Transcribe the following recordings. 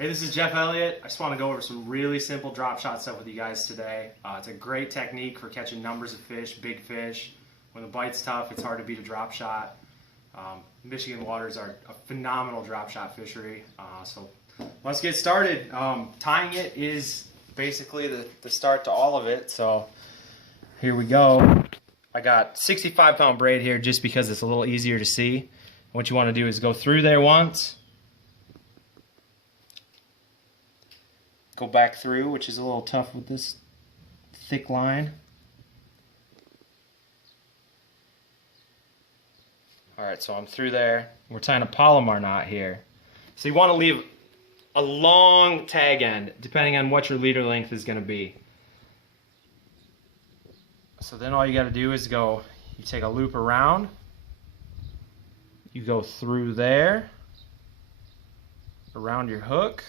Hey, this is Jeff Elliott. I just want to go over some really simple drop shot stuff with you guys today. It's a great technique for catching numbers of fish, big fish. When the bite's tough, it's hard to beat a drop shot. Michigan waters are a phenomenal drop shot fishery. So let's get started. Tying it is basically the start to all of it. So here we go. I got 65-pound braid here just because it's a little easier to see. What you want to do is go through there once. Go back through, which is a little tough with this thick line. Alright, so I'm through there. We're tying a Palomar knot here. So you want to leave a long tag end, depending on what your leader length is going to be. So then all you got to do is you take a loop around, you go through there, around your hook.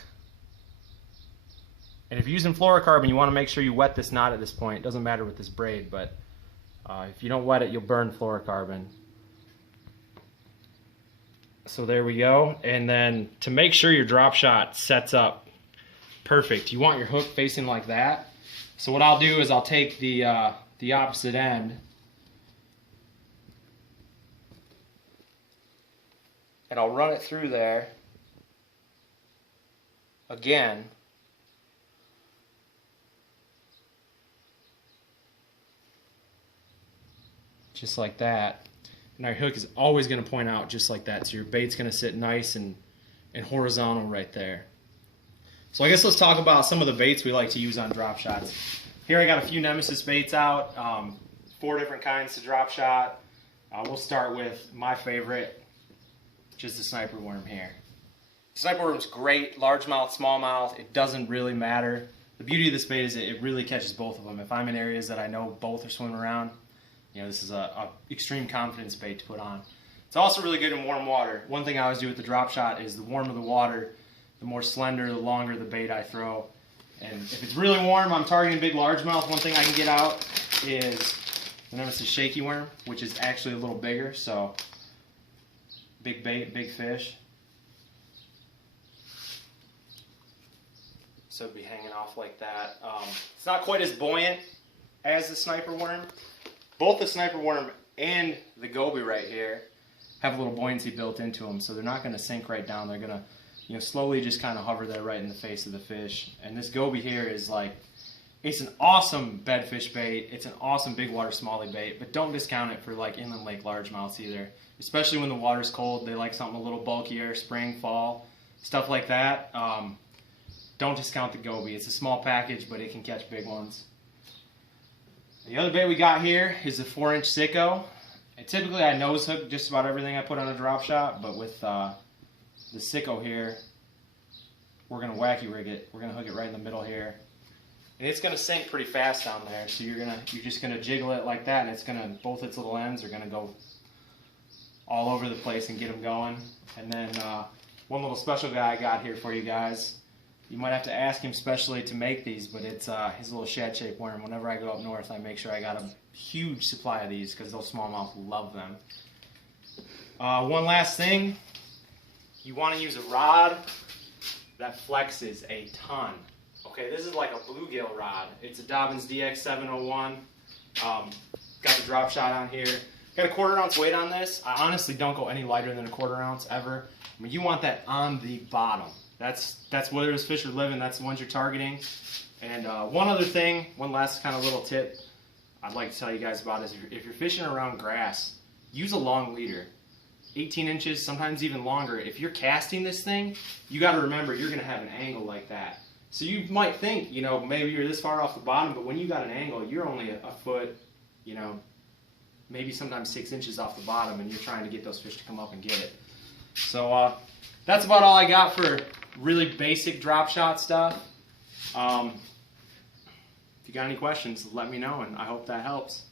And if you're using fluorocarbon, you want to make sure you wet this knot at this point. It doesn't matter with this braid, but if you don't wet it, you'll burn fluorocarbon. So there we go. And then to make sure your drop shot sets up perfect, you want your hook facing like that. So what I'll do is I'll take the opposite end and I'll run it through there again. Just like that. And our hook is always going to point out just like that. So your bait's going to sit nice and horizontal right there. So I guess let's talk about some of the baits we like to use on drop shots. Here I got a few Nemesis baits out. 4 different kinds to drop shot. We'll start with my favorite, which is the sniper worm here. Sniper worm's great. Largemouth, smallmouth, it doesn't really matter. The beauty of this bait is it really catches both of them. If I'm in areas that I know both are swimming around, this is a extreme confidence bait to put on. It's also really good in warm water. One thing I always do with the drop shot is the warmer the water, the more slender, the longer the bait I throw. And if it's really warm, I'm targeting big largemouth. One thing I can get out is the Nemesis shaky worm, which is actually a little bigger. So big bait, big fish. So it'd be hanging off like that. It's not quite as buoyant as the sniper worm. Both the sniper worm and the goby right here have a little buoyancy built into them, so they're not going to sink right down. They're going to, slowly just kind of hover there right in the face of the fish. And this goby here is it's an awesome bedfish bait. It's an awesome big water smallie bait, but don't discount it for inland lake largemouths either. Especially when the water's cold, they like something a little bulkier, spring, fall, stuff like that. Don't discount the goby. It's a small package, but it can catch big ones. The other bait we got here is a 4-inch Sicko. And typically I nose hook just about everything I put on a drop shot, but with the Sicko here, we're going to wacky rig it. We're going to hook it right in the middle here. And it's going to sink pretty fast down there, so you're just going to jiggle it like that, and both its little ends are going to go all over the place and get them going. And then one little special guy I got here for you guys. You might have to ask him specially to make these, but it's his little shad-shaped worm. Whenever I go up north, I make sure I got a huge supply of these because those smallmouth love them. One last thing, you want to use a rod that flexes a ton. Okay, this is like a bluegill rod. It's a Dobbins DX701. Got the drop shot on here. Got a 1/4 ounce weight on this. I honestly don't go any lighter than a 1/4 ounce ever. I mean, you want that on the bottom. That's where those fish are living. That's the ones you're targeting. And one other thing, one last kind of little tip I'd like to tell you guys about is if you're fishing around grass, use a long leader. 18 inches, sometimes even longer. If you're casting this thing, you got to remember you're going to have an angle like that. So you might think, maybe you're this far off the bottom, but when you got an angle, you're only a foot, maybe sometimes 6 inches off the bottom, and you're trying to get those fish to come up and get it. So that's about all I got for really basic drop shot stuff. If you got any questions, let me know, and I hope that helps.